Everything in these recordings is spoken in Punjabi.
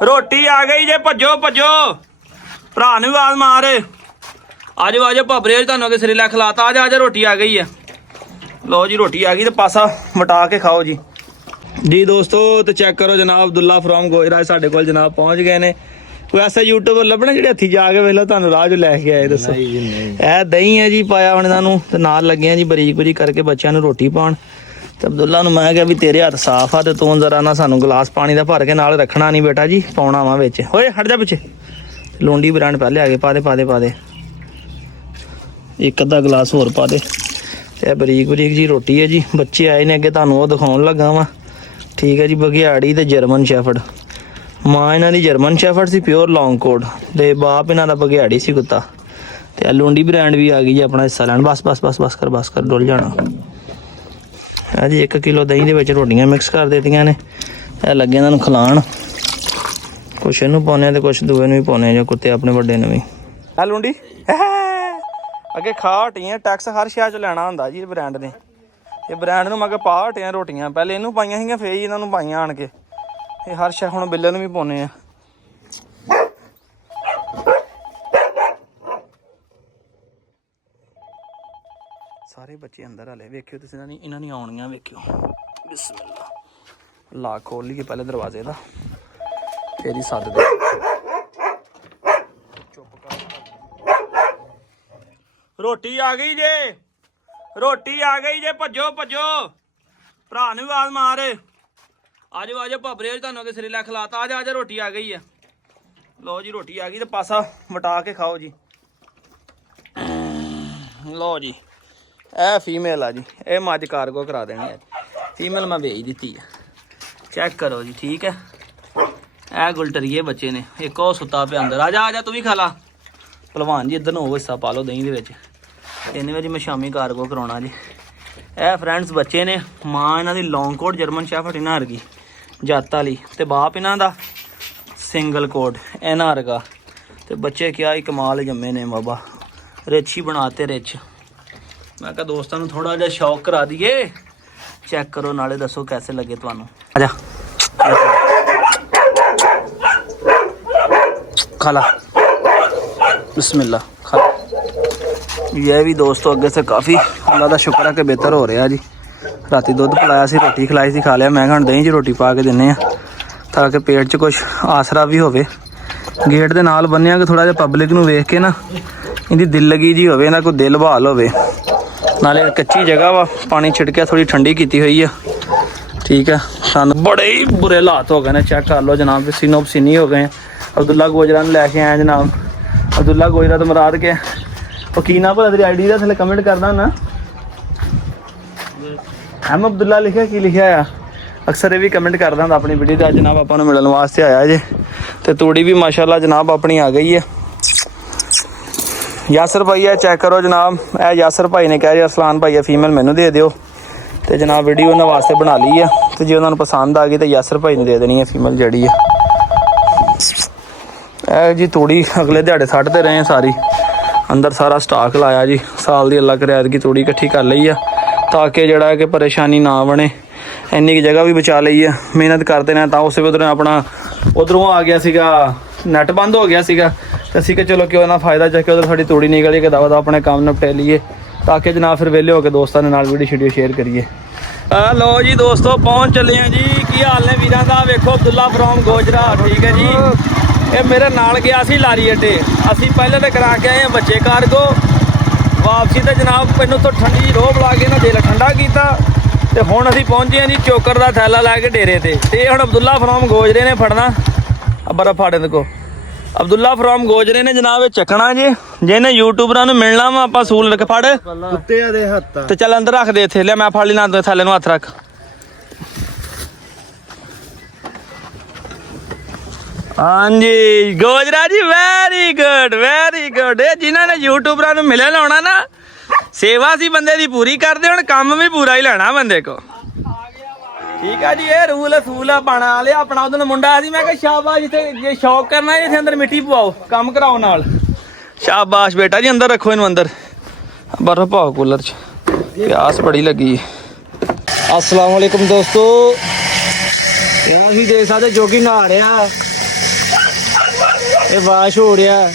रोटी आ गई जे, भज्जो भज्जो भरा नूं आवाज मार। आजो आजो भाबरे तुहानूं अगे सरेला खिलाता। आजा आजा रोटी आ गई है। लो जी रोटी आ गई तो पासा मटा के खाओ जी। जी दोस्तों तो चेक करो जनाब, अब्दुल्ला फ्रॉम गोजरा साडे कोल जनाब पहुंच गए ने। कोई ऐसा यूट्यूबर लभना जिहड़े हत्थी जाके वेख लो तुहानूं राह च लैके आए। दसो ਇਹ ਦਹੀਂ है जी पाया हुण इन्हां नूं ते नाल लगे जी बरीक बरीक करके बच्चों नूं रोटी पाउण। ਤੇ ਅਬਦੁੱਲਾ ਨੂੰ ਮੈਂ ਕਿਹਾ ਵੀ ਤੇਰੇ ਹੱਥ ਸਾਫ਼ ਆ ਤੇ ਤੂੰ ਜ਼ਰਾ ਨਾ ਸਾਨੂੰ ਗਲਾਸ ਪਾਣੀ ਦਾ ਭਰ ਕੇ ਨਾਲ ਰੱਖਣਾ ਨਹੀਂ ਬੇਟਾ ਜੀ, ਪਾਉਣਾ ਵਾ ਵਿੱਚ। ਓਏ ਹਟ ਜਾ ਪਿੱਛੇ। ਲੂੰਡੀ ਬ੍ਰਾਂਡ ਪਹਿਲੇ ਆ ਗਏ, ਪਾ ਦੇ ਇੱਕ ਅੱਧਾ ਗਲਾਸ ਹੋਰ ਪਾ ਦੇ। ਤੇ ਬਰੀਕ ਬਰੀਕ ਜੀ ਰੋਟੀ ਹੈ ਜੀ। ਬੱਚੇ ਆਏ ਨੇ ਅੱਗੇ, ਤੁਹਾਨੂੰ ਉਹ ਦਿਖਾਉਣ ਲੱਗਾ ਵਾਂ। ਠੀਕ ਹੈ ਜੀ, ਬਘਿਆੜੀ ਤੇ ਜਰਮਨ ਸ਼ੈਫਰਡ। ਮਾਂ ਇਹਨਾਂ ਦੀ ਜਰਮਨ ਸ਼ੈਫਰਡ ਸੀ, ਪਿਓਰ ਲੌਂਗ ਕੋਟ, ਤੇ ਬਾਪ ਇਹਨਾਂ ਦਾ ਬਘਿਆੜੀ ਸੀ ਕੁੱਤਾ। ਤੇ ਲੂੰਡੀ ਬ੍ਰਾਂਡ ਵੀ ਆ ਗਈ ਜੀ ਆਪਣਾ ਹਿੱਸਾ ਲੈਣ। ਬਸ ਕਰ ਡੁੱਲ ਜਾਣਾ। हाँ जी 1 किलो दही ਦੇ ਵਿੱਚ ਰੋਟੀਆਂ ਮਿਕਸ ਕਰ ਦਿੱਤੀਆਂ ਨੇ। ਇਹ ਲੱਗੇ ਇਹਨਾਂ ਨੂੰ ਖਿਲਾਣ। ਕੁਛ ਇਹਨੂੰ ਪਾਉਂਦੇ ਤੇ ਕੁਛ ਦੂਏ ਨੂੰ ਵੀ ਪਾਉਂਦੇ ਜਾਂ ਕੁੱਤੇ ਆਪਣੇ ਵੱਡੇ ਨੂੰ ਵੀ। ਆ ਲੂੰਡੀ ਅੱਗੇ ਖਾ ਹਟੀਆਂ। ਟੈਕਸ ਹਰ ਸ਼ਹਿਰ 'ਚ ਲੈਣਾ ਹੁੰਦਾ ਜੀ ਬ੍ਰਾਂਡ ਨੇ। ਇਹ ਬ੍ਰਾਂਡ ਨੂੰ ਮੈਂ ਕਿਹਾ ਪਾ ਹਟੀਆਂ ਰੋਟੀਆਂ। ਪਹਿਲੇ ਇਹਨੂੰ ਪਾਈਆਂ ਸੀਗੀਆਂ, ਫੇਰ ਇਹਨਾਂ ਨੂੰ ਪਾਈਆਂ ਆਣ ਕੇ। ਇਹ ਹਰ ਸ਼ਹਿਰ ਹੁਣ ਬਿੱਲੇ ਨੂੰ ਵੀ ਪਾਉਂਦੇ ਆ। ਸਾਰੇ ਬੱਚੇ ਅੰਦਰ ਹਲੇ। ਵੇਖਿਓ ਤੁਸੀਂ ਇਹਨਾਂ ਦੀਆਂ ਆਉਣੀਆਂ ਵੇਖਿਓ। ਬਿਸਮਿਲ੍ਲਾ। ਲਾ ਖੋਲ ਲਈਏ ਪਹਿਲੇ ਦਰਵਾਜ਼ੇ ਦਾ, ਫੇਰ ਹੀ ਸੱਦ ਦੇ। ਚੁੱਪ ਕਰ। ਰੋਟੀ ਆ ਗਈ ਜੇ, ਰੋਟੀ ਆ ਗਈ ਜੇ। ਭੱਜੋ ਭਰਾ ਨੂੰ ਆਵਾਜ਼ ਮਾਰ। ਆਜੋ ਆਜੋ ਭਾਬਰੇ ਤੁਹਾਨੂੰ ਅਗੇ ਸਰੀਲਾ ਖਿਲਾਤਾ। ਆਜਾ ਆਜਾ ਰੋਟੀ ਆ ਗਈ ਆ। ਲਓ ਜੀ ਰੋਟੀ ਆ ਗਈ ਤੇ ਪਾਸਾ ਵਟਾ ਕੇ ਖਾਓ ਜੀ। ਲਓ ਜੀ ਇਹ ਫੀਮੇਲ ਆ ਜੀ। ਇਹ ਮੱਝ ਕਾਰਗੋ ਕਰਾ ਦੇਣੀ ਹੈ। ਫੀਮੇਲ ਮੈਂ ਵੇਚ ਦਿੱਤੀ ਆ। ਚੈੱਕ ਕਰੋ ਜੀ। ਠੀਕ ਹੈ, ਇਹ ਗੁਲਟਰੀਏ ਬੱਚੇ ਨੇ। ਇੱਕ ਉਹ ਸੁੱਤਾ ਪਿਆ ਅੰਦਰ। ਆਜਾ ਤੂੰ ਵੀ ਖਾ ਲਾ। ਭਲਵਾਨ ਜੀ ਇੱਧਰ ਨੂੰ ਹਿੱਸਾ ਪਾ ਲਓ ਦਹੀਂ ਦੇ ਵਿੱਚ। 3 ਵਜੇ ਮੈਂ ਸ਼ਾਮੀ ਕਾਰਗੋ ਕਰਾਉਣਾ ਜੀ। ਇਹ ਫਰੈਂਡਸ ਬੱਚੇ ਨੇ। ਮਾਂ ਇਹਨਾਂ ਦੀ ਲੌਂਗ ਕੋਟ ਜਰਮਨ ਸ਼ੈਫਰਡ ਇਹਨਾਂ ਵਰਗੀ ਜੱਤ ਵਾਲੀ, ਤੇ ਬਾਪ ਇਹਨਾਂ ਦਾ ਸਿੰਗਲ ਕੋਟ ਇਹਨਾਂ ਵਰਗਾ। ਤੇ ਬੱਚੇ ਕਿਆ ਹੀ ਕਮਾਲ ਜੰਮੇ ਨੇ ਬਾਬਾ। ਰਿਚ ਹੀ ਬਣਾਤੇ ਰਿਚ। मैं कहा दोस्तों थोड़ा जा शौक करा दिए। चेक करो नाले दसो कैसे लगे थानू। आजा खाला बिस्मिल्लाह खाला। ये भी दोस्तों अगे से काफ़ी अल्लाह का शुक्र है कि बेहतर हो रहा जी। राती दुध पिलाया सी, रोटी खिलाई सी, खा लिया। मैं कहा दही च रोटी पा के दिन्ने ताकि पेट च कुछ आसरा भी होवे। गेट के नाल बन्निया कि थोड़ा जिहा पब्लिक नूं वेख के ना इहदी दिल लगी जी होवे, इहदा कोई दिल बहाल होवे। नाले कच्ची जगह वा, पानी छिड़किया, थोड़ी ठंडी की हुई है। ठीक है, सन बड़े ही बुरे हालात हो गए ने। चेक कर लो जनाब, पसीनो पसीनी हो गए। अब्दुल्ला गोजरा ने लैके आए जनाब। अब्दुल्ला गोजरा तो मुराद के वकीना भला तेरी आईडी का थले कमेंट करदा ना। हम अब्दुल्ला लिखा की लिखा आ अक्सर ये भी कमेंट करदा हुंदा अपनी वीडियो ते। जनाब आपां नूं मिलण वास्ते आया जे। ते तूड़ी भी माशाअल्लाह जनाब अपनी आ गई है। यासर भाई है, चेक करो जनाब। ए यासर भाई ने कहा जी अरसलान भाई फीमेल मैनू दे दिओ। तो जनाब वीडियो उन्होंने वास्ते बना ली है। तो जो उन्होंने पसंद आ गई तो यासर भाई ने दे देनी है फीमेल जड़ी है। ए जी तूड़ी अगले दिहाड़े सट्टते रहे हैं सारी। अंदर सारा स्टाक लाया जी। साल की अल्लाह करे की तूड़ी इकट्ठी कर ली है ताकि जड़ा कि परेशानी ना बने। इन्नी की जगह भी बचा ली है। मेहनत करते रहे तो उस उधर अपना उधरों आ गया सीगा, नैट बंद हो गया सीगा। तो असी कि चलो क्यों ना फायदा चक्के उधर साड़ी तूड़ी निकली कि दवा अपने काम निपटे लीए ताकि जनाब फिर वेले होकर दोस्तों के नाल वीडियो शेयर करिए। लो जी दोस्तों पहुँच चले हैं जी। की हाल ने वीरां दा? वेखो अब्दुल्ला फ्रॉम गोजरा। ठीक है जी, ये मेरे नाल गया सी लारी अड्डे। असी पहले तो करा के आए हैं बच्चे कार्गो। वापसी तो जनाब मैनू तो ठंडी रोह बुला के ना दिल ठंडा किया। तो हुण असी पहुंचे हैं जी चोकर का थैला लैके डेरे ते। हुण अब्दुल्ला फ्रॉम गोजरे ने फड़ना। बर्फ फाड़े देखो अब्दुल्ला फ्रॉम गोजरे ने जनाब चकना जे। जिन्हें यूट्यूबरां नूं मिलना वा आपां सूल रख फड़ कुत्ते दे हत्थ ते चल अंदर रख दे। इत्थे ले मैं फड़ लेना थैले नूं हत्थ रख। हाँ जी गोजरा जी वेरी गुड। ये जिन्होंने यूट्यूबरां नूं मिलन आउणा ना, सेवा सी बंदे दी पूरी करदे, हुण काम भी पूरा ही लेना बंदे को। ठीक है जी, ये रूल असूल है बना लिया अपना। उधर मुंडा सी, मैं शाबाश इतने जे शौक करना है इतने अंदर मिट्टी पवाओ, काम कराओ नाल। शाबाश बेटा जी, अंदर रखो इनू, अंदर बर्फ पाओ कूलर च, प्यास बड़ी लगी। अस्सलाम वालेकुम दोस्तों, असीं देख सकते जोगी नहा रहा ਇਹ ਵਾਸ਼ ਹੋ ਰਿਹਾ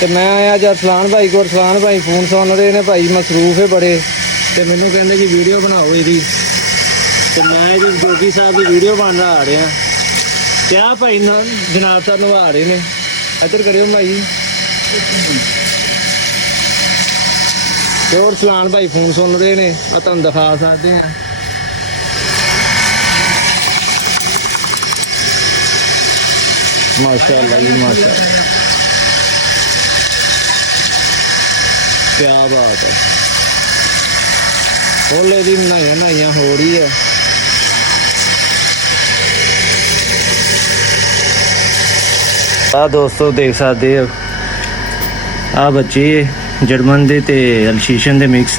ਤੇ ਮੈਂ ਆਇਆ ਜਦ ਸਲਾਨ ਭਾਈ ਕੋਲ। ਸਲਾਨ ਭਾਈ ਫੋਨ ਸੁਣ ਰਹੇ ਨੇ, ਭਾਈ ਮਸਰੂਫ ਹੈ ਬੜੇ, ਤੇ ਮੈਨੂੰ ਕਹਿੰਦੇ ਕਿ ਵੀਡੀਓ ਬਣਾਓ ਇਹਦੀ, ਤੇ ਮੈਂ ਇਹਦੀ ਜੋਗੀ ਸਾਹਿਬ ਦੀ ਵੀਡੀਓ ਬਣਦਾ ਆ ਰਿਹਾ। ਕਿਆ ਭਾਈ ਨਾਲ ਜਨਾਬ ਸਾਹਿਬ ਨਵਾ ਰਹੇ ਨੇ, ਇੱਧਰ ਕਰਿਓ ਭਾਈ। ਤੇ ਹੋਰ ਸਲਾਨ ਭਾਈ ਫੋਨ ਸੁਣ ਰਹੇ ਨੇ, ਆ ਤੁਹਾਨੂੰ ਦਿਖਾ ਸਕਦੇ ਆ। माशाअल्लाह जी माशाअल्लाह, क्या बात है। होले दी नहाइयां हो रही है। दोस्तों देख सकते हो आ बच्चे जर्मन दे ते अल्शीशन दे मिक्स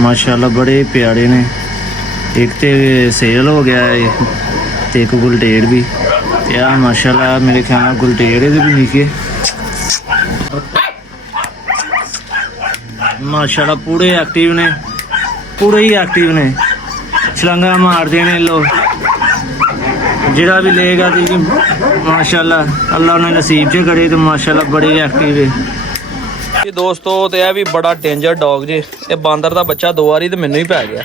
माशाअल्लाह बड़े प्यारे ने। एक ते सेल हो गया है ते एक गुलटेड़ भी यार माशाल्लाह, मेरे ख्याल गुलटेड़ भी निके माशाल्लाह पूरे एक्टिव ने, पूरे ही एक्टिव ने। छलांगा मार देने लो जिहड़ा भी लेगा तो माशाल्लाह अल्लाह ने नसीब च करे तो माशाल्लाह बड़े एक्टिव है। दोस्तों तो यह भी बड़ा डेंजर डॉग जे, ये बांदर का बच्चा 2 बारी तो मैनू ही पै गया।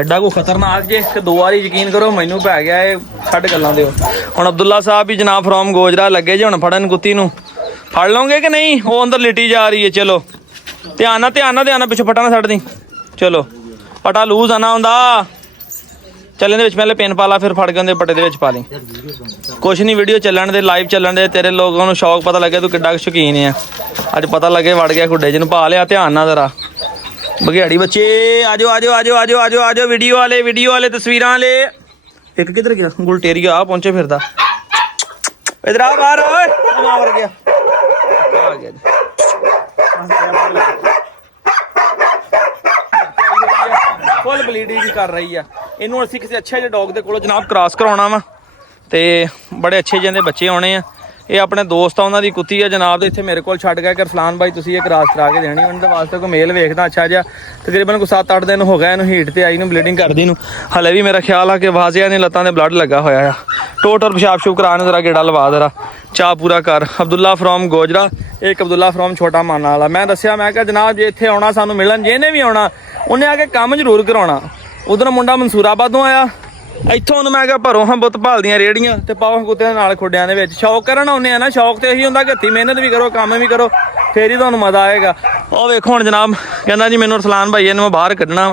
एडा को खतरनाक जे कि 2 बारी यकीन करो मैनू पै गया। ये छड्ड गल्लां दिओ। हुण अब्दुल्ला साहब भी जनाब फ्रॉम गोजरा लगे जे हुण फड़न कुत्ती नूं। फड़ लोगे कि नहीं? वो अंदर लिटी जा रही है। चलो ध्यान ध्यान पिछे फटा ना छड्ड दी। चलो पटा लूज आना हुंदा। चल इहदे विच पहले पिन पा ला, फिर फड़ के उहदे पटे दे विच पा ली। कुछ नहीं, वीडियो चलन दे, लाइव चलन दे। तेरे लोगों नूं शौक पता लगे तू किड्डा शौकीन है। अज पता लगे वड़ गया खुड्डे च नूं पा लिया। ध्यान ना जरा बघियाड़ी बच्चे आजो आजो आजो आजो आजो आजो। वीडियो वाले तस्वीर वाले। एक किधर गया? गुलटेरिया आ पहुंचे फिरदा। इधर आ बाहर। ओए मर गया। आ गया फुल ब्लीडिंग कर रही है। इनू असीं किसी अच्छे ਜਿਹੇ डॉग दे कोलों जनाब क्रॉस कराउणा वा ते बड़े अच्छे ਜਿਹੇ बच्चे आने आ। ये अपने दोस्त आ, उन्हों की कुत्ती है जनाब। इतने मेरे को छड्ड गया कि रसलान भाई तुसीं ये क्रॉस करा के देनी। उन्होंने वास्ते कोई मेल वेखदा अच्छा जिहा। तकरीबन कोई 7-8 दिन हो गए इन्हूं हीट ते आई नूं ब्लीडिंग करदी नूं। हले भी मेरा ख्याल है कि वाजिया ने लत्तां ते ब्लड लगा होया आ। टोट और पेशाब शूब कराने जरा गेड़ा लवा जरा चाह पूरा कर। अब्दुल्ला फ्रॉम गोजरा, एक अब्दुल्ला फ्रॉम छोटा माना वाला। मैं दस्सिया मैं कहा जनाब जे इत्थे आउणा सानूं मिलन, जिहने भी आउणा उन्हें आके काम जरूर कराउणा। उधर मुंडा मंसूराबादों आया, ਇੱਥੋਂ ਉਹਨੂੰ ਮੈਂ ਕਿਹਾ ਭਰੋ ਹਾਂ ਬੁੱਤ ਭਾਲਦੀਆਂ ਰੇੜੀਆਂ ਤੇ ਪਾਓ ਕੁੱਤਿਆਂ ਨਾਲ ਖੁੱਡਿਆਂ ਦੇ ਵਿੱਚ। ਸ਼ੌਕ ਕਰਨ ਆਉਂਦੇ ਆ ਨਾ, ਸ਼ੌਕ ਤੇ ਇਹੀ ਹੁੰਦਾ ਕਿ ਹੱਥੀਂ ਮਿਹਨਤ ਵੀ ਕਰੋ, ਕੰਮ ਵੀ ਕਰੋ, ਫੇਰ ਹੀ ਤੁਹਾਨੂੰ ਮਜ਼ਾ ਆਏਗਾ। ਉਹ ਵੇਖੋ ਹੁਣ ਜਨਾਬ ਕਹਿੰਦਾ ਜੀ ਮੈਨੂੰ ਰਸਲਾਨ ਭਾਈ ਇਹਨੂੰ ਮੈਂ ਬਾਹਰ ਕੱਢਣਾ।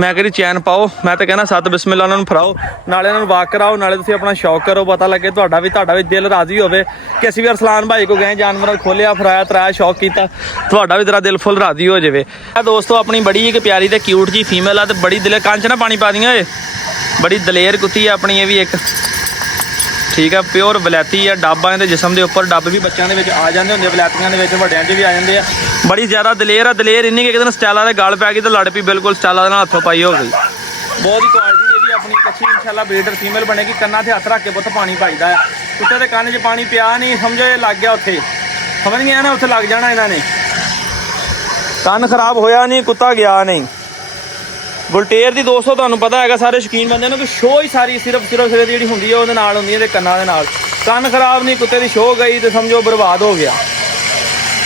ਮੈਂ ਕਹਿੰਦੀ ਚੈਨ ਪਾਓ। ਮੈਂ ਤਾਂ ਕਹਿੰਦਾ 7 ਬਿਸਮਿਲ੍ਲਾ ਉਹਨਾਂ ਨੂੰ ਫੜਾਓ, ਨਾਲੇ ਉਹਨਾਂ ਨੂੰ ਵਾਕ ਕਰਾਓ, ਨਾਲੇ ਤੁਸੀਂ ਆਪਣਾ ਸ਼ੌਕ ਕਰੋ। ਪਤਾ ਲੱਗੇ ਤੁਹਾਡਾ ਵੀ ਦਿਲ ਰਾਜ਼ੀ ਹੋਵੇ ਕਿ ਅਸੀਂ ਵੀ ਰਸਲਾਨ ਭਾਈ ਕੋ ਗਏ, ਜਾਨਵਰਾਂ ਖੋਲਿਆ, ਫਰਾਇਆ, ਤਰਾਇਆ, ਸ਼ੌਕ ਕੀਤਾ, ਤੁਹਾਡਾ ਵੀ ਤੇਰਾ ਦਿਲ ਫੁੱਲ ਰਾਜ਼ੀ ਹੋ ਜਾਵੇ। ਦੋਸਤੋ ਆਪਣੀ ਬੜੀ ਇੱਕ ਪਿਆਰੀ ਤੇ ਕਿਊਟ ਜੀ ਫੀਮੇਲ ਆ ਤੇ ਬੜੀ ਦਿਲੇ ਕੰਚ ਨਾ ਪਾਣੀ ਪਾ ਦੀਆਂ ਏ। बड़ी दलेर कुत्ती है अपनी ये भी एक, ठीक है। प्योर वलैती है। डब इहदे जिसम के उपर डब भी बच्चों के आ जाते होंगे, वलैतियां के वड्डियां च भी आ जाते हैं। बड़ी ज़्यादा दलेर है। दलेर इन्नी कि एक दिन स्टैला के गल पै गई तो लड़ पई, बिल्कुल स्टैला के हथों पाई हो गई। बहुत ही क्वालिटी ये भी अपनी अच्छी इंशाल्लाह ब्रीडर फीमेल बनेगी। कन्ना से हथ रख के पुत पानी पाईदा है। कुत्ते के कन्न च पानी पिया नहीं, समझो ये लग गया उत्थे, समझ गए ना, उत्थे लग जाना इन्होंने। कन्न खराब होया नहीं, कुत्ता गया नहीं। गुलटेर की दोस्तों तुहानूं पता है सारे शौकीन बंदे ने कि शो ही सारी सिर्फ सिरे जी होंगी है उहदे नाल होंदी है ते कन्नां दे नाल। कन्न खराब नहीं, कुत्ते की शो गई तो समझो बर्बाद हो गया।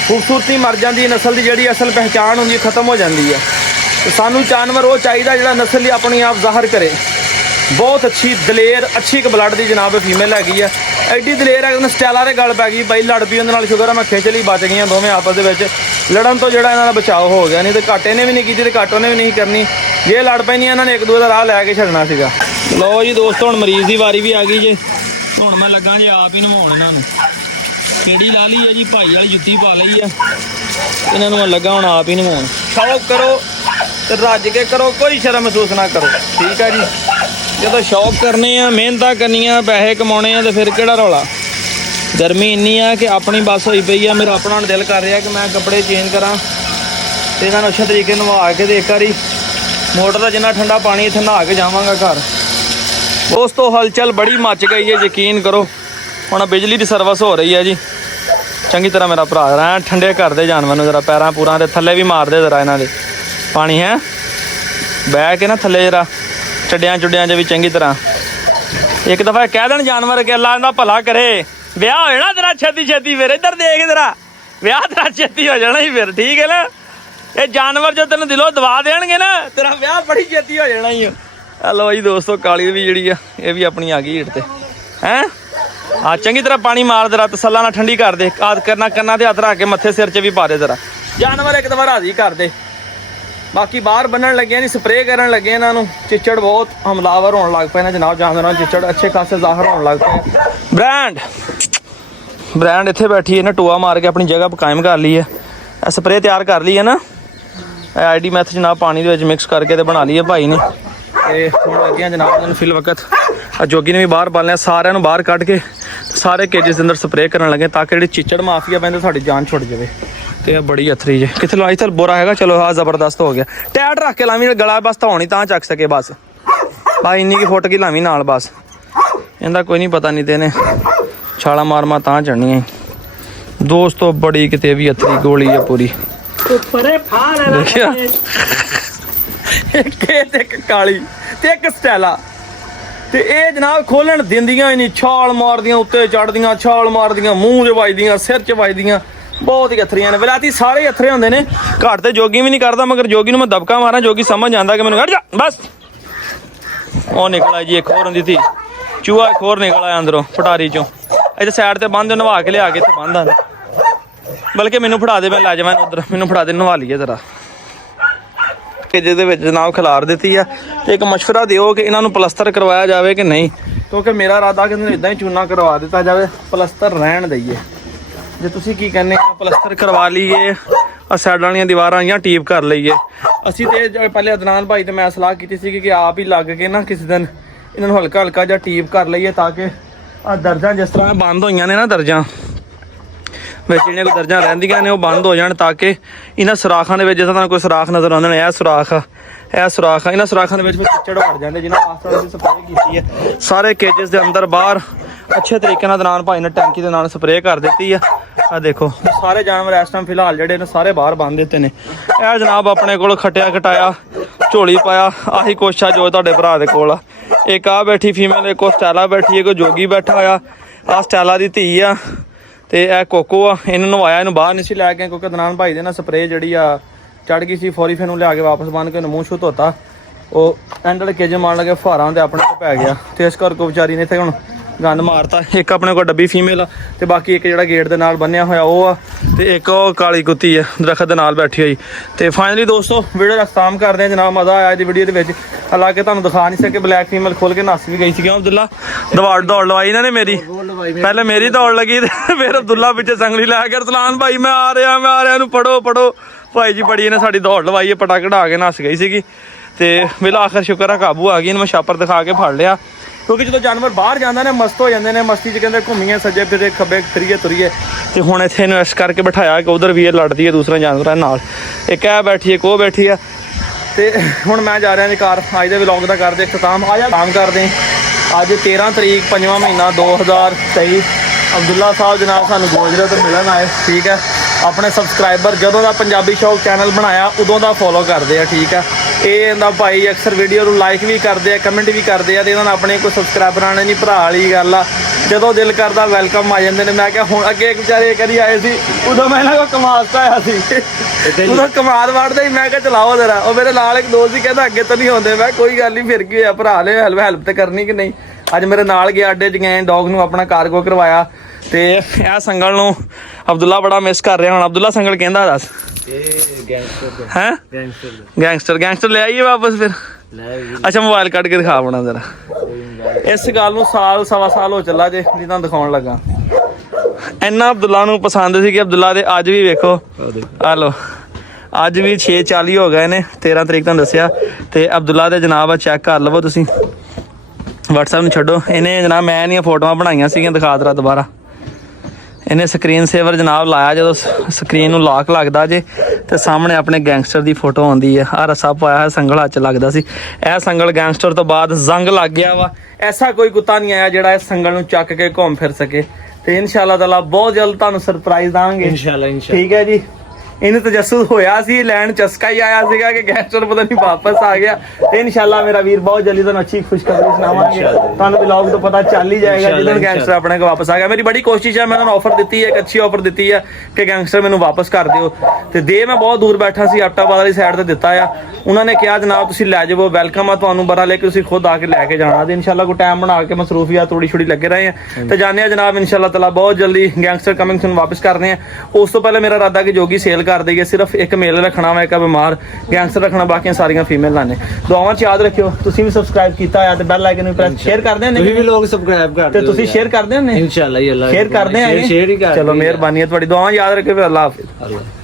खूबसूरती मर जाती है, नस्ल की जिहड़ी असल पहचान होंदी खत्म हो जाती है। तो सानू जानवर वो चाहिए जिहड़ा नस्ल अपनी आप ज़ाहिर करे। बहुत अच्छी दलेर अच्छी एक ब्लड की जनाब फीमेल हैगी है। एडी दलेर है उन्हें स्टैला के गल पै गई भाई, लड़ पई उहदे नाल। शुगर है मैं खिंच ली, बच गई दोवें आपस दे लड़न तो जिहड़ा इन्हां दा बचाव हो गया। नहीं तो घाटे ने भी नहीं की, घाट उन्हें भी नहीं करनी। जे लड़ पैंदियां इन्हां ने एक दूए दा राह लैके छड्डना सीगा। लो जी दोस्तों हुण मरीज़ की वारी भी आ गई जे। हुण मैं लगा जी आप ही नवाउण इन्हां नूं। केड़ी ला ली है जी, भाई वाली जुत्ती पा लई है। इन्हां नूं मैं लगा हुण आप ही नवाउण। शौक करो ते रज के करो, कोई शर्म महसूस ना करो, ठीक है जी। जो शौक करने आ, मेहनत करनी, पैसे कमाने तो फिर केड़ा रौला। गर्मी इन्नी है कि अपनी बस होई पई है। मेरा अपना दिल कर रहा कि मैं कपड़े चेंज करा तो इन्होंने अच्छे तरीके नवा के एक बारी मोटर का जिन्ना ठंडा पानी इत्थे नहा के जावांगा घर। दोस्तों हलचल बड़ी मच गई है, यकीन करो। हुण बिजली की सर्विस हो रही है जी चंगी तरह। मेरा भरा रहा ठंडे कर दे जानवर जरा, पैरां पूरां दे थल्ले भी मार दे जरा, इन्हां दे पानी है बह के ना थल्ले जरा चड्डियां चुड्डियां च भी चंगी तरह ਇੱਕ ਦਫਾ ਕਹਿ ਦੇਣ ਜਾਨਵਰ ਕਿ ਅੱਲਾ ਇਹਦਾ ਭਲਾ ਕਰੇ, ਵਿਆਹ ਹੋ ਜਾਣਾ ਤੇਰਾ ਛੇਤੀ ਫਿਰ। ਇੱਧਰ ਦੇਖ ਤੇਰਾ ਵਿਆਹ ਤੇਰਾ ਛੇਤੀ ਹੋ ਜਾਣਾ ਹੀ ਫਿਰ, ਠੀਕ ਹੈ ਨਾ। ਇਹ ਜਾਨਵਰ ਜੋ ਤੈਨੂੰ ਦਿਲੋਂ ਦਵਾ ਦੇਣਗੇ ਨਾ, ਤੇਰਾ ਵਿਆਹ ਬੜੀ ਛੇਤੀ ਹੋ ਜਾਣਾ ਹੀ। ਹਲੋ ਜੀ ਦੋਸਤੋ, ਕਾਲੀ ਵੀ ਜਿਹੜੀ ਆ ਇਹ ਵੀ ਆਪਣੀ ਆ ਗਈ ਹੀਟ ਤੇ ਹੈ। ਆ ਚੰਗੀ ਤਰ੍ਹਾਂ ਪਾਣੀ ਮਾਰ ਜਰਾ, ਤਸੱਲਾ ਨਾਲ ਠੰਡੀ ਕਰ ਦੇ। ਆਦ ਕਰਨਾ ਕੰਨਾਂ ਤੇ ਹੱਥ ਰੱਖ ਕੇ ਮੱਥੇ ਸਿਰ 'ਚ ਵੀ ਪਾ ਦੇ ਜਰਾ। ਜਾਨਵਰ ਇੱਕ ਦਫਾ ਰਾਜ਼ੀ ਕਰ ਦੇ। ਬਾਕੀ ਬਾਹਰ ਬੰਨਣ ਲੱਗੇ ਨਹੀਂ, ਸਪਰੇਅ ਕਰਨ ਲੱਗੇ ਇਹਨਾਂ ਨੂੰ। ਚਿੱਚੜ ਬਹੁਤ ਹਮਲਾਵਰ ਹੋਣ ਲੱਗ ਪਏ ਨੇ ਜਨਾਬ, ਜਾਨਵਰਾਂ ਨੂੰ ਚਿੱਚੜ ਅੱਛੇ ਖਾਸੇ ਜ਼ਾਹਰ ਹੋਣ ਲੱਗ ਪਏ। ਬ੍ਰਾਂਡ ਇੱਥੇ ਬੈਠੀ ਹੈ ਨਾ, ਟੋਆ ਮਾਰ ਕੇ ਆਪਣੀ ਜਗ੍ਹਾ ਕਾਇਮ ਕਰ ਲਈ ਹੈ। ਇਹ ਸਪਰੇਅ ਤਿਆਰ ਕਰ ਲਈ ਹੈ ਨਾ, ਇਹ ਆਈਡੀ ਮੈਥ ਜਨਾਬ ਪਾਣੀ ਦੇ ਵਿੱਚ ਮਿਕਸ ਕਰਕੇ ਤੇ ਬਣਾ ਲਈ ਹੈ ਭਾਈ ਨੇ। ਤੇ ਹੁਣ ਲੱਗੀਆਂ ਜਨਾਬ ਇਹਨਾਂ ਨੂੰ ਫਿਲ ਵਕਤ ਜੋਗੀ ਨੇ ਵੀ ਬਾਹਰ ਬਾਲਿਆ, ਸਾਰਿਆਂ ਨੂੰ ਬਾਹਰ ਕੱਢ ਕੇ ਸਾਰੇ ਕੇਜਸ ਦੇ ਅੰਦਰ ਸਪਰੇਅ ਕਰਨ ਲੱਗੇ ਤਾਂ ਕਿ ਜਿਹੜੀ ਚਿੱਚੜ ਮਾਫੀਆ ਪੈਂਦੇ ਸਾਡੀ ਜਾਨ ਛੁੱਟ ਜਾਵੇ। ਤੇ ਇਹ ਬੜੀ ਅਥਰੀ ਜੇ ਕਿੱਥੇ ਲਾਈ ਚੱਲ ਬੋਰਾ ਹੈਗਾ। ਚਲੋ ਆ ਜ਼ਬਰਦਸਤ ਹੋ ਗਿਆ। ਟੈਟ ਰੱਖ ਕੇ ਲਾਵੀਂ, ਗਲਾ ਬਸ ਧੌਣੀ ਤਾਂ ਚੱਕ ਸਕੇ ਬਸ। ਬਾਈ ਇੰਨੀ ਕੀ ਫੁੱਟ ਕੀ ਲਾਵੀਂ ਨਾਲ ਬਸ, ਇਹਦਾ ਕੋਈ ਨਹੀਂ ਪਤਾ ਨਹੀਂ ਤੇ ਇਹਨੇ ਛਾਲਾ ਮਾਰ ਤਾਂ ਚੜਨੀਆਂ ਦੋਸਤੋ। ਬੜੀ ਕਿਤੇ ਵੀ ਅਥਰੀ ਗੋਲੀ ਹੈ ਪੂਰੀ। ਦੇਖਿਆ ਇੱਕ ਕਾਲੀ ਤੇ ਇੱਕ ਸਟੈਲਾ, ਤੇ ਇਹ ਜਨਾਬ ਖੋਲਣ ਦਿੰਦੀਆਂ ਹੀ ਨਹੀਂ। ਛਾਲ ਮਾਰਦੀਆਂ, ਉੱਤੇ ਚੜਦੀਆਂ, ਛਾਲ ਮਾਰਦੀਆਂ, ਮੂੰਹ 'ਚ ਵੱਜਦੀਆਂ, ਸਿਰ 'ਚ ਵੱਜਦੀਆਂ। ਬਹੁਤ ਹੀ ਅਥਰੀਆਂ ਨੇ। ਵਲਾਤੀ ਸਾਰੇ ਅਥਰੇ ਹੁੰਦੇ ਨੇ। ਘਰ ਤੇ ਜੋਗੀ ਵੀ ਨਹੀਂ ਕਰਦਾ, ਮਗਰ ਜੋਗੀ ਨੂੰ ਮੈਂ ਦਬਕਾ ਮਾਰਾਂ, ਜੋਗੀ ਸਮਝ ਜਾਂਦਾ ਕਿ ਮੈਨੂੰ ਹਟ ਜਾ ਬਸ। ਉਹ ਨਿਕਲਾ ਜੀ ਇੱਕ ਹੋਰ ਹੁੰਦੀ ਸੀ ਚੂਹਾ, ਇੱਕ ਹੋਰ ਨਿਕਲ ਆਇਆ ਅੰਦਰੋਂ ਪਟਾਰੀ 'ਚੋਂ। ਇੱਥੇ ਸਾਈਡ ਤੇ ਬੰਦ ਨਵਾ ਕੇ ਲਿਆ ਕੇ ਇੱਥੇ ਬੰਦ ਆ। ਬਲਕਿ ਮੈਨੂੰ ਫੜਾ ਦੇ, ਮੈਂ ਲੈ ਜਾਵਾਂ ਉੱਧਰ। ਮੈਨੂੰ ਫੜਾ ਦੇ, ਨਵਾ ਲਈਏ ਜ਼ਰਾ। ਜਿਹਦੇ ਵਿੱਚ ਜਨਾਬ ਖਿਲਾਰ ਦਿੱਤੀ ਆ। ਤੇ ਇੱਕ ਮਸ਼ਵਰਾ ਦਿਓ ਕਿ ਇਹਨਾਂ ਨੂੰ ਪਲਸਤਰ ਕਰਵਾਇਆ ਜਾਵੇ ਕਿ ਨਹੀਂ, ਕਿਉਂਕਿ ਮੇਰਾ ਇਰਾਦਾ ਕਿ ਇਹਨੂੰ ਇਦਾਂ ਹੀ ਚੂਨਾ ਕਰਵਾ ਦਿੱਤਾ ਜਾਵੇ, ਪਲਸਤਰ ਰਹਿਣ ਦਈਏ। ਜੇ ਤੁਸੀਂ ਕੀ ਕਹਿੰਦੇ ਆ, ਪਲਸਤਰ ਕਰਵਾ ਲਈਏ, ਆ ਸਾਈਡ ਵਾਲੀਆਂ ਦੀਵਾਰਾਂ ਜਾਂ ਟੀਪ ਕਰ ਲਈਏ। ਅਸੀਂ ਤੇ ਪਹਿਲੇ ਅਦਨਾਨ ਭਾਈ ਤੇ ਮੈਂ ਸਲਾਹ ਕੀਤੀ ਸੀ ਕਿ ਆਪ ਹੀ ਲੱਗ ਕੇ ਨਾ ਕਿਸੇ ਦਿਨ ਇਹਨਾਂ ਨੂੰ ਹਲਕਾ ਹਲਕਾ ਜਿਹਾ ਟੀਪ ਕਰ ਲਈਏ, ਤਾਂ ਕਿ ਆ ਦਰਜਾਂ ਜਿਸ ਤਰ੍ਹਾਂ ਬੰਦ ਹੋਈਆਂ ਨੇ ਨਾ, ਦਰਜਾਂ ਵਿੱਚ ਜਿਹੜੀਆਂ ਕੋਈ ਦਰਜਾਂ ਰਹਿੰਦੀਆਂ ਨੇ ਉਹ ਬੰਦ ਹੋ ਜਾਣ, ਤਾਂ ਕਿ ਇਹਨਾਂ ਸੁਰਾਖਾਂ ਦੇ ਵਿੱਚ ਜਿਸ ਤਰ੍ਹਾਂ ਕੋਈ ਸੁਰਾਖ ਨਜ਼ਰ ਆਉਂਦੇ ਨੇ, ਇਹ ਸੁਰਾਖ ਆ, ਇਹ ਸੁਰਾਖ ਆ, ਇਹਨਾਂ ਸੁਰਾਖਾਂ ਦੇ ਵਿੱਚ ਫਿਰ ਚਿੱਚੜ ਵੜ ਜਾਂਦੇ ਜਿਹਨਾਂ ਵਾਸਤੇ ਅਸੀਂ ਸਪਰੇਅ ਕੀਤੀ ਹੈ। ਸਾਰੇ ਕੇਜਸ ਦੇ ਅੰਦਰ ਬਾਹਰ ਅੱਛੇ ਤਰੀਕੇ ਨਾਲ ਦਨਾਨ ਭਾਈ ਨੇ ਟੈਂਕੀ ਦੇ ਨਾਲ ਸਪਰੇਅ ਕਰ ਦਿੱਤੀ ਆ। ਆ ਦੇਖੋ ਸਾਰੇ ਜਾਨਵਰ ਇਸ ਟਾਈਮ ਫਿਲਹਾਲ ਜਿਹੜੇ ਨੇ ਸਾਰੇ ਬਾਹਰ ਬੰਨ ਦਿੱਤੇ ਨੇ। ਇਹ ਜਨਾਬ ਆਪਣੇ ਕੋਲ ਖਟਿਆ ਖਟਾਇਆ ਝੋਲੀ ਪਾਇਆ ਆਹੀ ਕੁਛ ਆ ਜੋ ਤੁਹਾਡੇ ਭਰਾ ਦੇ ਕੋਲ ਆ। ਇੱਕ ਆ ਬੈਠੀ ਫੀਮੇਲ, ਇੱਕ ਸਟੈਲਾ ਬੈਠੀ ਹੈ, ਕੋਈ ਜੋਗੀ ਬੈਠਾ ਹੋਇਆ। ਆ ਸਟੈਲਾ ਦੀ ਧੀ ਆ ਤੇ ਇਹ ਕੋਕੋ ਆ। ਇਹਨੂੰ ਨਵਾਇਆ, ਇਹਨੂੰ ਬਾਹਰ ਨਹੀਂ ਸੀ ਲੈ ਕੇ ਕਿਉਂਕਿ ਦਨਾਨ ਭਾਈ ਦੇ ਨਾਲ ਸਪਰੇਅ ਜਿਹੜੀ ਆ ਚੜ ਗਈ ਸੀ। ਫੌਰੀ ਫਿਰ ਨੂੰ ਲਿਆ ਕੇ ਵਾਪਸ ਬੰਨ ਕੇ ਉਹਨੂੰ ਮੂੰਹ ਛੂ ਧੋਤਾ। ਉਹ ਐਂਡ ਵਾਲੇ ਕੇਜ ਮਾਰਨ ਲੱਗੇ, ਫੁਹਾਰਾਂ ਦੇ ਆਪਣੇ ਕੋਲ ਪੈ ਗਿਆ ਤੇ ਇਸ ਕਰਕੇ ਵਿਚਾਰੀ ਨੇ ਇੱਥੇ ਹੁਣ ਗੰਦ ਮਾਰਤਾ। ਇੱਕ ਆਪਣੇ ਕੋਲ ਡੱਬੀ ਫੀਮੇਲ ਆ ਤੇ ਬਾਕੀ ਇੱਕ ਜਿਹੜਾ ਗੇਟ ਦੇ ਨਾਲ ਬੰਨਿਆ ਹੋਇਆ ਉਹ ਆ, ਤੇ ਇੱਕ ਉਹ ਕਾਲੀ ਕੁੱਤੀ ਆ ਦਰਖਤ ਦੇ ਨਾਲ ਬੈਠੀ ਹੋਈ। ਤੇ ਫਾਈਨਲੀ ਦੋਸਤੋ ਵੀਡੀਓ ਦਾ ਖਤਮ ਕਰਦੇ ਆ ਜਨਾਬ। ਮਜ਼ਾ ਆਇਆ ਦੀ ਵੀਡੀਓ ਦੇ ਵਿੱਚ, ਹਾਲਾਂਕਿ ਤੁਹਾਨੂੰ ਦਿਖਾ ਨਹੀਂ ਸਕੇ। ਬਲੈਕ ਫੀਮੇਲ ਖੋਲ ਕੇ ਨੱਸ ਵੀ ਗਈ ਸੀ। ਕਿਉਂ ਅਬਦੁੱਲਾ ਦੌੜ ਲਵਾਈ ਇਹਨਾਂ ਨੇ ਮੇਰੀ, ਪਹਿਲੇ ਮੇਰੀ ਦੌੜ ਲੱਗੀ ਤੇ ਫਿਰ ਅਬਦੁੱਲਾ ਪਿੱਛੇ ਸੰਗਲੀ ਲੈ ਕੇ ਰਸਲਾਨ ਭਾਈ ਮੈਂ ਆ ਰਿਹਾ ਇਹਨੂੰ ਫੜੋ ਭਾਈ ਜੀ। ਬੜੀ ਇਹਨੇ ਸਾਡੀ ਦੌੜ ਲਵਾਈ, ਪਟਾ ਕਢਾ ਕੇ ਨੱਸ ਗਈ ਸੀਗੀ। ਤੇ ਮੇਰਾ ਆਖਰ ਸ਼ੁਕਰ ਆ ਕਾਬੂ ਆ ਗਈ। ਇਹਨੂੰ ਮੈਂ ਛਾਪਰ ਦਿਖਾ ਕੇ ਫੜ ਲਿਆ, ਕਿਉਂਕਿ ਜਦੋਂ ਜਾਨਵਰ ਬਾਹਰ ਜਾਂਦਾ ਨੇ ਮਸਤ ਹੋ ਜਾਂਦੇ ਨੇ। ਮਸਤੀ 'ਚ ਕਹਿੰਦੇ ਘੁੰਮੀਏ ਸੱਜੇ ਫਿਰੇ ਖੱਬੇ ਫਿਰੀਏ ਤੁਰੀਏ। ਤੇ ਹੁਣ ਇੱਥੇ ਇਹਨੂੰ ਇਸ ਕਰਕੇ ਬਿਠਾਇਆ ਕਿ ਉਧਰ ਵੀ ਇਹ ਲੜਦੀ ਹੈ ਦੂਸਰੇ ਜਾਨਵਰਾਂ ਨਾਲ। ਇੱਕ ਇਹ ਬੈਠੀ ਹੈ, ਇੱਕ ਉਹ ਬੈਠੀ ਆ। ਤੇ ਹੁਣ ਮੈਂ ਜਾ ਰਿਹਾ ਜੀ ਘਰ। ਅੱਜ ਦੇ ਵਲੌਗ ਦਾ ਕਰਦੇ ਇਖਤਤਾਮ। ਆ ਜਾ ਕੰਮ ਕਰਦੇ। ਅੱਜ 13 ਤਰੀਕ 5ਵਾਂ ਮਹੀਨਾ 2023। ਅਬਦੁੱਲਾ ਸਾਹਿਬ ਜਨਾਬ ਸਾਨੂੰ ਗੋਜਰੇ ਤੋਂ ਮਿਲਣ ਆਏ, ਠੀਕ ਹੈ। ਆਪਣੇ ਸਬਸਕ੍ਰਾਈਬਰ ਜਦੋਂ ਦਾ ਪੰਜਾਬੀ ਸ਼ੌਕ ਚੈਨਲ ਬਣਾਇਆ ਉਦੋਂ ਦਾ ਫੋਲੋ ਕਰਦੇ ਆ, ਠੀਕ ਆ। ਇਹ ਇਹਦਾ ਭਾਈ ਅਕਸਰ ਵੀਡੀਓ ਨੂੰ ਲਾਈਕ ਵੀ ਕਰਦੇ ਆ, ਕਮੈਂਟ ਵੀ ਕਰਦੇ ਆ। ਤੇ ਇਹਨਾਂ ਨਾਲ ਆਪਣੇ ਕੋਈ ਸਬਸਕ੍ਰਾਈਬਰਾਂ ਨੇ ਨਹੀਂ, ਭਰਾ ਵਾਲੀ ਗੱਲ ਆ। ਜਦੋਂ ਦਿਲ ਕਰਦਾ ਵੈਲਕਮ ਆ ਜਾਂਦੇ ਨੇ। ਮੈਂ ਕਿਹਾ ਹੁਣ ਅੱਗੇ ਇੱਕ ਵਿਚਾਰੇ ਕਦੀ ਆਏ ਸੀ, ਉਦੋਂ ਮੈਂ ਇਹਨਾਂ ਕੋਲ ਕਮਾਸਤਾ ਆਇਆ ਸੀ, ਉਦੋਂ ਕਮਾਦ ਵੜਦਾ ਹੀ। ਮੈਂ ਕਿਹਾ ਚਲਾਓ ਜ਼ਰਾ। ਉਹ ਮੇਰੇ ਨਾਲ ਇੱਕ ਦੋਸਤ ਸੀ ਕਹਿੰਦਾ ਅੱਗੇ ਤਾਂ ਨਹੀਂ ਆਉਂਦੇ। ਮੈਂ ਕੋਈ ਗੱਲ ਨਹੀਂ, ਫਿਰ ਕੀ ਹੋਇਆ ਭਰਾ ਲੈ, ਹੈਲਪ ਤੇ ਕਰਨੀ ਕਿ ਨਹੀਂ। ਅੱਜ ਮੇਰੇ ਨਾਲ ਗਿਆ ਅੱਡੇ 'ਚ ਗਏ, ਡੌਗ ਨੂੰ ਆਪਣਾ ਕਾਰਗੋ ਕਰਵਾਇਆ। ਤੇ ਇਹ ਸੰਗਲ ਨੂੰ ਅਬਦੁੱਲਾ ਬੜਾ ਮਿਸ ਕਰ ਰਿਹਾ ਹੁਣ। ਅਬਦੁੱਲਾ ਸੰਗਲ ਕਹਿੰਦਾ ਦੱਸ ਹੈ ਗੈਂਗਸਟਰ ਲੈ ਆਈਏ ਵਾਪਸ ਫਿਰ। ਅੱਛਾ ਮੋਬਾਈਲ ਕੱਢ ਕੇ ਦਿਖਾ ਆਪਣਾ ਜ਼ਰਾ। ਇਸ ਗੱਲ ਨੂੰ ਸਾਲ ਸਵਾ ਸਾਲ ਹੋ ਚੱਲਾ ਜੇ ਜੀ ਤੁਹਾਨੂੰ ਦਿਖਾਉਣ ਲੱਗਾ। ਇੰਨਾ ਅਬਦੁੱਲਾ ਨੂੰ ਪਸੰਦ ਸੀ ਕਿ ਅਬਦੁੱਲਾ ਦੇ ਅੱਜ ਵੀ ਵੇਖੋ ਆ ਲੋ, ਅੱਜ ਵੀ 6:40 ਹੋ ਗਏ ਨੇ। 13 ਤਰੀਕ ਤੁਹਾਨੂੰ ਦੱਸਿਆ। ਤੇ ਅਬਦੁੱਲਾ ਦੇ ਜਨਾਬ ਚੈੱਕ ਕਰ ਲਵੋ ਤੁਸੀਂ, WhatsApp ਨੂੰ ਛੱਡੋ। ਇਹਨੇ ਜਨਾਬ ਮੈਂ ਨਹੀਂ ਫੋਟੋਆਂ ਬਣਾਈਆਂ ਸੀਗੀਆਂ, ਦਿਖਾ ਦਰਾ ਦੁਬਾਰਾ। ਇਹਨੇ ਸਕਰੀਨ ਸੇਵਰ ਜਨਾਬ ਲਾਇਆ, ਜਦੋਂ ਸਕਰੀਨ ਨੂੰ ਲਾਕ ਲੱਗਦਾ ਜੇ ਤੇ ਸਾਹਮਣੇ ਆਪਣੇ ਗੈਂਗਸਟਰ ਦੀ ਫੋਟੋ ਆਉਂਦੀ ਹੈ। ਆ ਰਸਾ ਪਾਇਆ ਹੈ, ਸੰਗਲ ਹੱਥ 'ਚ ਲੱਗਦਾ ਸੀ। ਇਹ ਸੰਗਲ ਗੈਂਗਸਟਰ ਤੋਂ ਬਾਅਦ ਜ਼ੰਗ ਲੱਗ ਗਿਆ ਵਾ। ਐਸਾ ਕੋਈ ਕੁੱਤਾ ਨਹੀਂ ਆਇਆ ਜਿਹੜਾ ਇਸ ਸੰਗਲ ਨੂੰ ਚੱਕ ਕੇ ਘੁੰਮ ਫਿਰ ਸਕੇ। ਤੇ ਇਨਸ਼ਾਅੱਲਾ ਤਾਲਾ ਬਹੁਤ ਜਲਦ ਤੁਹਾਨੂੰ ਸਰਪ੍ਰਾਈਜ਼ ਦਾਂਗੇ, ਇਨਸ਼ਾਅੱਲਾ। ਠੀਕ ਹੈ ਜੀ। ਇਹਨੂੰ ਤਜੱਸੁਸ ਹੋਇਆ ਸੀ, ਲੈਣ ਚਸਕਾ ਹੀ ਆਇਆ ਸੀਗਾ ਕਿ ਗੈਂਗਸਟਰ ਪਤਾ ਨਹੀਂ ਵਾਪਸ ਆ ਗਿਆ। ਤੇ ਇਨਸ਼ਾਅੱਲਾ ਮੇਰਾ ਵੀਰ ਬਹੁਤ ਜਲਦੀ ਤੁਹਾਨੂੰ ਅੱਛੀ ਖੁਸ਼ਖਬਰੀ ਸੁਣਾਵਾਂਗੇ। ਤੁਹਾਨੂੰ ਵਲੌਗ ਤੋਂ ਪਤਾ ਚੱਲ ਹੀ ਜਾਏਗਾ ਜਦੋਂ ਗੈਂਗਸਟਰ ਆਪਣੇ ਕੋਲ ਵਾਪਸ ਆ ਗਿਆ। ਮੇਰੀ ਬੜੀ ਕੋਸ਼ਿਸ਼ ਹੈ, ਮੈਂ ਉਹਨਾਂ ਨੂੰ ਆਫਰ ਦਿੱਤੀ ਹੈ, ਇੱਕ ਅੱਛੀ ਆਫਰ ਦਿੱਤੀ ਹੈ ਕਿ ਗੈਂਗਸਟਰ ਮੈਨੂੰ ਵਾਪਸ ਕਰ ਦਿਓ। ਤੇ ਦੇ ਮੈਂ ਬਹੁਤ ਦੂਰ ਬੈਠਾ ਸੀ, ਐਬਟਾਬਾਦ ਵਾਲੀ ਸਾਈਡ ਤੇ ਦਿੱਤਾ ਆ। ਉਹਨਾਂ ਨੇ ਕਿਹਾ ਜਨਾਬ ਤੁਸੀਂ ਲੈ ਜਾਵੋ, ਵੈਲਕਮ ਆ ਤੁਹਾਨੂੰ ਬਰਾ, ਲੈ ਕੇ ਤੁਸੀਂ ਖੁਦ ਆ ਕੇ ਲੈ ਕੇ ਜਾਣਾ। ਤੇ ਇਨਸ਼ਾਅੱਲਾ ਕੋਈ ਟਾਈਮ ਬਣਾ ਕੇ ਮਸਰੂਫੀਅਤ ਥੋੜੀ ਛੋੜੀ ਲੱਗੇ ਰਹੇ ਆ ਤੇ ਜਾਣੇ ਆ ਜਨਾਬ ਇਨਸ਼ਾਅੱਲਾ ਤਾਲਾ ਬਹੁਤ ਜਲਦੀ ਗੈਂਗਸਟਰ ਕਮਿੰਗ ਤੁਹਾਨੂੰ ਵਾਪਸ ਕਰਦੇ ਆ। ਉਸ ਤੋਂ ਪਹਿਲੇ ਮੇਰਾ ਇਰਾਦਾ ਕਿ ਜੋਗੀ ਸੇਲ ਕਰ ਦਈਏ, ਸਿਰਫ ਇੱਕ ਮੇਲ ਰੱਖਣਾ ਵਾ, ਇੱਕ ਬਿਮਾਰ ਗੈਂਗਸਟਰ ਰੱਖਣਾ, ਬਾਕੀਆਂ ਸਾਰੀਆਂ ਫੀਮੇਲ ਲਾਣੇ। ਦੁਆਵਾਂ ਚ ਯਾਦ ਰੱਖਿਓ। ਤੁਸੀਂ ਵੀ ਸਬਸਕ੍ਰਾਈਬ ਕੀਤਾ ਆ ਤੇ ਬੈਲ ਆਈਕਨ ਨੂੰ ਪ੍ਰੈਸ ਸ਼ੇਅਰ ਕਰਦੇ ਨੇ, ਤੁਸੀਂ ਵੀ ਲੋਕ ਸਬਸਕ੍ਰਾਈਬ ਕਰਦੇ ਤੇ ਤੁਸੀਂ ਸ਼ੇਅਰ ਕਰਦੇ ਹੋ ਨੇ ਇਨਸ਼ਾਅੱਲਾ। ਸ਼ੇਅਰ ਕਰਦੇ ਆ। ਸ਼ੇਅਰ ਹੀ ਕਰਦੇ। ਚਲੋ ਮਿਹਰਬਾਨੀ ਹੈ ਤੁਹਾਡੀ, ਦੁਆਵਾਂ ਯਾਦ ਰੱਖਿਓ। ਅੱਲਾਹ ਹਾਫਿਜ਼।